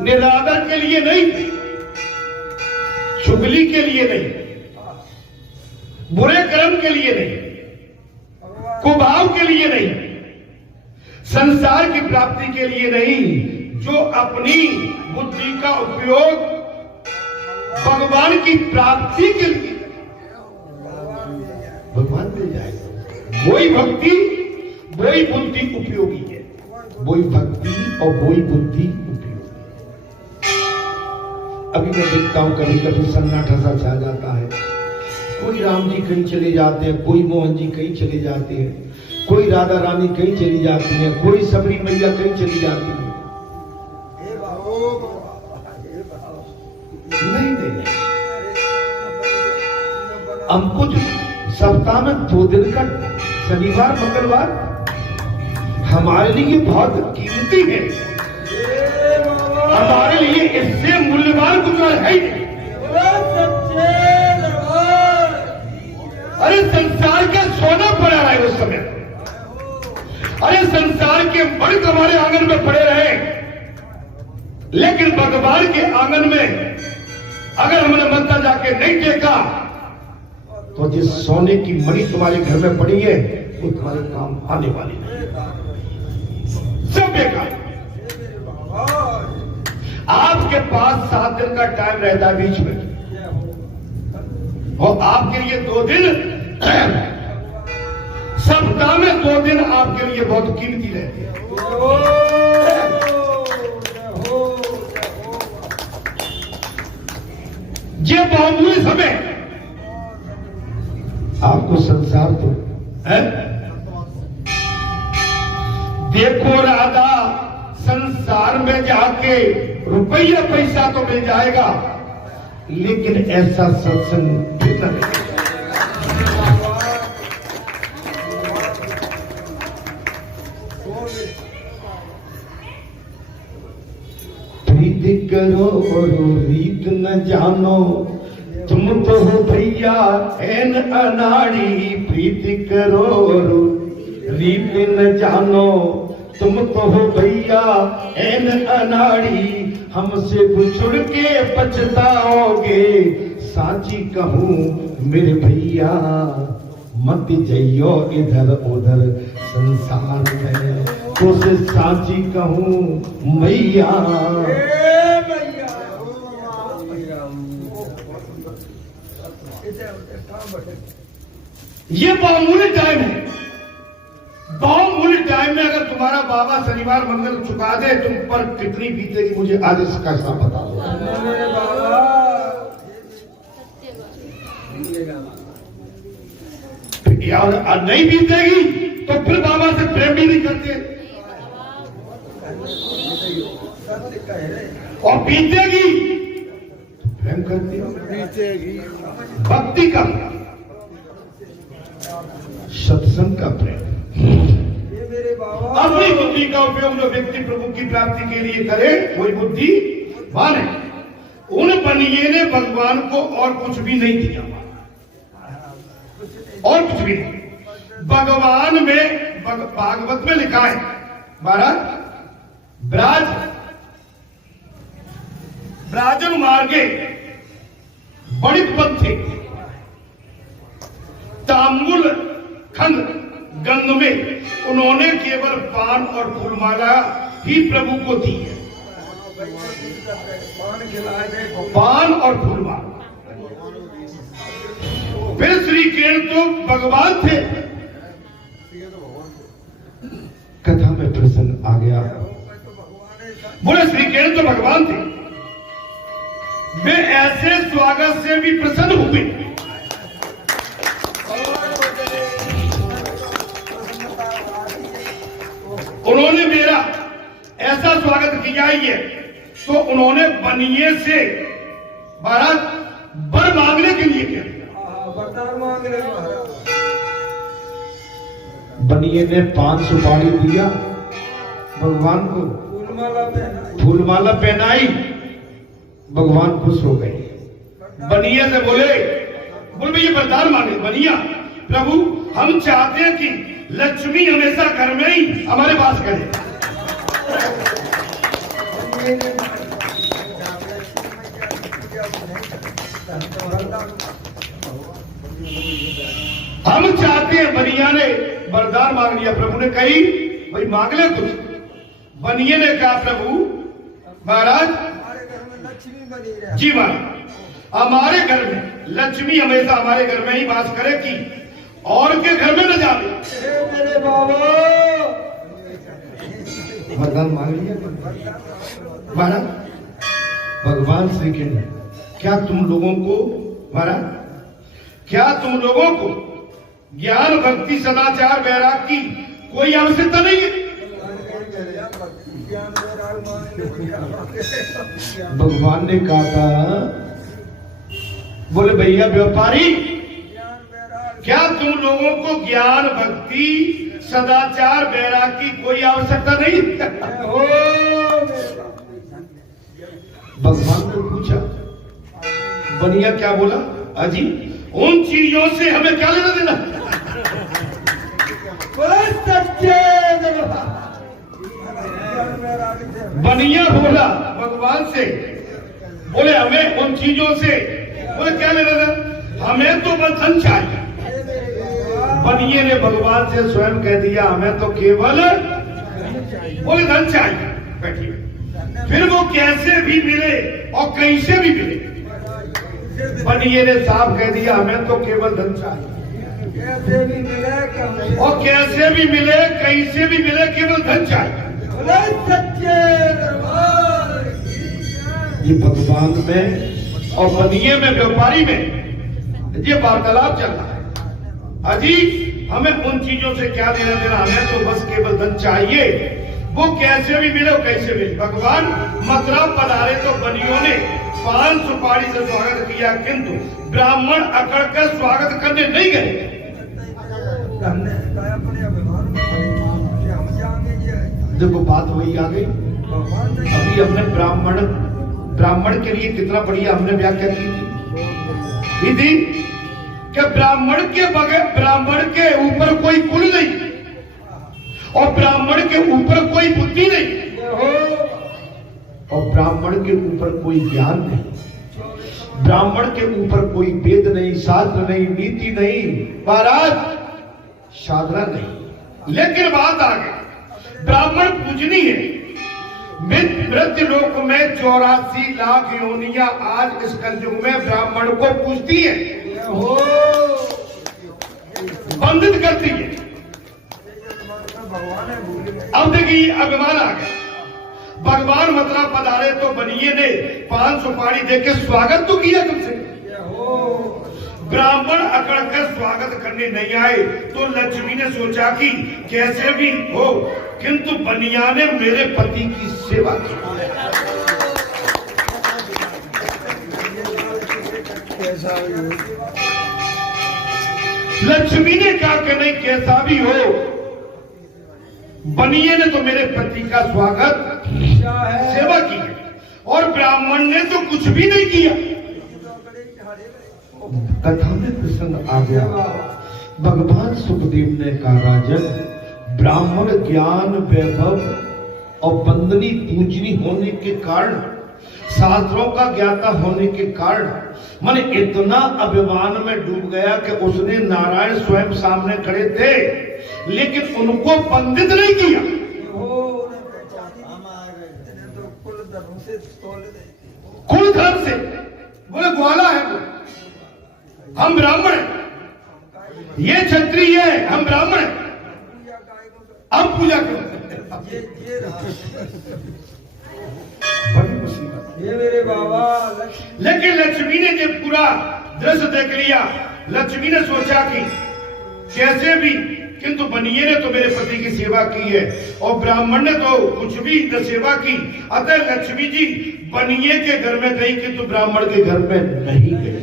निरादर के लिए नहीं, चुगली के लिए नहीं, बुरे कर्म के लिए नहीं, कुभाव के लिए नहीं, संसार की प्राप्ति के लिए नहीं, जो अपनी बुद्धि का उपयोग भगवान की प्राप्ति के लिए भगवान दे जाएगा। वही भक्ति, वही बुद्धि उपयोगी है। वही भक्ति और वही बुद्धि उपयोगी। अभी मैं देखता हूं कभी कभी सन्नाटा सा छा जाता है। कोई राम जी कहीं चले जाते हैं, कोई मोहन जी कहीं चले जाते हैं, कोई राधा रानी कहीं चली जाती है, कोई सबरी मैया कहीं चली जाती है। नहीं, हमको जो सप्ताह में 2 दिन का शनिवार मंगलवार हमारे लिए बहुत कीमती है। हमारे लिए इससे मूल्यवान कुछ है ही नहीं। अरे संसार का सोना पड़ा रहा है उस समय। अरे संसार के मर्द हमारे आंगन में पड़े रहे, लेकिन भगवान के आंगन में अगर हमने मंदिर जाके नहीं देखा तो जिस सोने की मणि तुम्हारे घर में पड़ी है वो तुम्हारे काम आने वाली नहीं, सब बेकार। आपके पास 7 दिन का टाइम रहता है बीच में, और आपके लिए 2 दिन, सप्ताह में 2 दिन आपके लिए बहुत कीमती रहते हैं। ये मामूली समय आपको संसार तो है। देखो राधा, संसार में जाके रुपया पैसा तो मिल जाएगा, लेकिन ऐसा सत्संग फिर नहीं। प्रीति करो और रीत न जानो, तुम तो हो भैया एन अनाड़ी। प्रीति करो और रीत न जानो, तुम तो हो भैया एन अनाड़ी। हमसे बिछुड़ के पछताओगे, साची कहूं मेरे भैया, मत जइयो इधर उधर संसार में। तो से साची कहूं मैया, ये बहुमूल्य टाइम है। बहुमूल्य टाइम में अगर तुम्हारा बाबा शनिवार मंगल चुका दे, तुम पर कितनी बीतेगी मुझे आज इसका हिसाब बता दो। और नहीं बीतेगी तो फिर बाबा से प्रेम भी नहीं करते, और बीतेगी तो प्रेम करते हो। भक्ति का, सत्संग का प्रेम। अपनी बुद्धि का उपयोग जो व्यक्ति प्रभु की प्राप्ति के लिए करे वही बुद्धि वान है। उन बनिए ने भगवान को और कुछ भी नहीं दिया, और कुछ भी नहीं। भगवान में भागवत में लिखा है, महाराज ब्राजन मार्गे बड़ित पत्थे तांबुल खंड गंग में उन्होंने केवल पान और फूलमाला ही प्रभु को दी है। पान और फूलमाला। फिर श्री कृष्ण तो भगवान थे। कथा में प्रसन्न आ गया, बोले श्री कृष्ण तो भगवान थे, वे ऐसे स्वागत से भी प्रसन्न हुए। उन्होंने मेरा ऐसा स्वागत किया ही है, तो उन्होंने बनिए से महाराज वर मांगने के लिए किया। बनिए ने 5 सुपारी दिया भगवान को, फूलमाला पहनाई, भगवान खुश हो गए। बनिए से बोले ये वरदान मांगे। बनिया, प्रभु हम चाहते हैं कि लक्ष्मी हमेशा घर में ही हमारे पास करे। आते हैं, बनिया ने वरदान मांग लिया। प्रभु ने कही भाई मांग ले कुछ। बनिए ने कहा प्रभु महाराज हमारे घर में लक्ष्मी बनी रहे। जी महाराज हमारे घर में लक्ष्मी हमेशा हमारे घर में ही वास करे कि और के घर में न जावे। मेरे बाबा वरदान मांग लिया महाराज। भगवान श्री कृष्ण क्या तुम लोगों को महाराज क्या तुम लोगों को ज्ञान भक्ति सदाचार वैराग की कोई आवश्यकता नहीं है? भगवान ने कहा था बोले भैया व्यापारी क्या तुम लोगों को ज्ञान भक्ति सदाचार वैराग की कोई आवश्यकता नहीं? भगवान ने पूछा। बनिया क्या बोला? अजी उन चीजों से हमें क्या लेना देना? बनिया बोला भगवान से बोले हमें उन चीजों से बोले क्या लेना देना? हमें तो बस धन चाहिए। बनिए ने भगवान से स्वयं कह दिया हमें तो केवल बोले धन चाहिए। बैठिए। फिर वो कैसे भी मिले और कैसे भी मिले बनिए ने साफ कह दिया हमें तो केवल धन चाहिए। कैसे भी मिले और कैसे भी मिले कैसे भी मिले केवल धन चाहिए। सच्चे दरबार ये भगवान में और बनिए में व्यापारी में ये वार्तालाप चल रहा है। अजी हमें उन चीजों से क्या लेना देना? हमें तो बस केवल धन चाहिए। वो कैसे भी मिले कैसे भी। भगवान मथुरा पधारे तो बनियों ने पान सुपारी से स्वागत किया किंतु ब्राह्मण अकड़ कर स्वागत करने नहीं गए। हमने अपने अभिमान में हम जाएंगे। देखो बात वही आ गई। अभी हमने ब्राह्मण के लिए कितना बढ़िया हमने व्याख्या की थी कि ब्राह्मण के बगैर ब्राह्मण के ऊपर कोई कुल नहीं और ब्राह्मण के ऊपर कोई बुद्धि नहीं और ब्राह्मण के ऊपर कोई ज्ञान नहीं। ब्राह्मण के ऊपर कोई वेद नहीं, शास्त्र नहीं, नीति नहीं, महाराज साधना नहीं। लेकिन बात आ गई ब्राह्मण पूजनी है। मृत्यु लोक में 84 लाख योनियां आज इस कलयुग में ब्राह्मण को पूजती है, बंधित करती है। अब देखिए अभिमान आ गया। भगवान मथुरा पधारे तो बनिए ने पान सुपारी देके स्वागत तो किया तुमसे। ब्राह्मण अकड़ कर स्वागत करने नहीं आए तो लक्ष्मी ने सोचा कि कैसे भी हो किंतु बनिया ने मेरे पति की सेवा की। लक्ष्मी ने कहा कि नहीं कैसा भी हो बनिए ने तो मेरे पति का स्वागत सेवा की और ब्राह्मण ने तो कुछ भी नहीं किया। कथा में प्रसंग आ गया। भगवान सुखदेव ने कहा राजन ब्राह्मण ज्ञान वैभव और बंदनी पूजनी होने के कारण शास्त्रों का ज्ञाता होने के कारण माने इतना अभिमान में डूब गया कि उसने नारायण स्वयं सामने खड़े थे लेकिन उनको बंधित नहीं किया। कुल धर्म से बोले ग्वाला है वो, हम ब्राह्मण हैं, ये क्षत्रिय है, हम ब्राह्मण हैं, हम पूजा करते। बड़ी मुसीबत ये मेरे बाबा। लेकिन लक्ष्मी ने जब पूरा दृश्य देख लिया लक्ष्मी ने सोचा कि कैसे भी किंतु बनिए ने तो मेरे पति की सेवा की है और ब्राह्मण ने तो कुछ भी न सेवा की। अतः लक्ष्मी जी बनिए के घर में गई किंतु ब्राह्मण के घर में नहीं गई।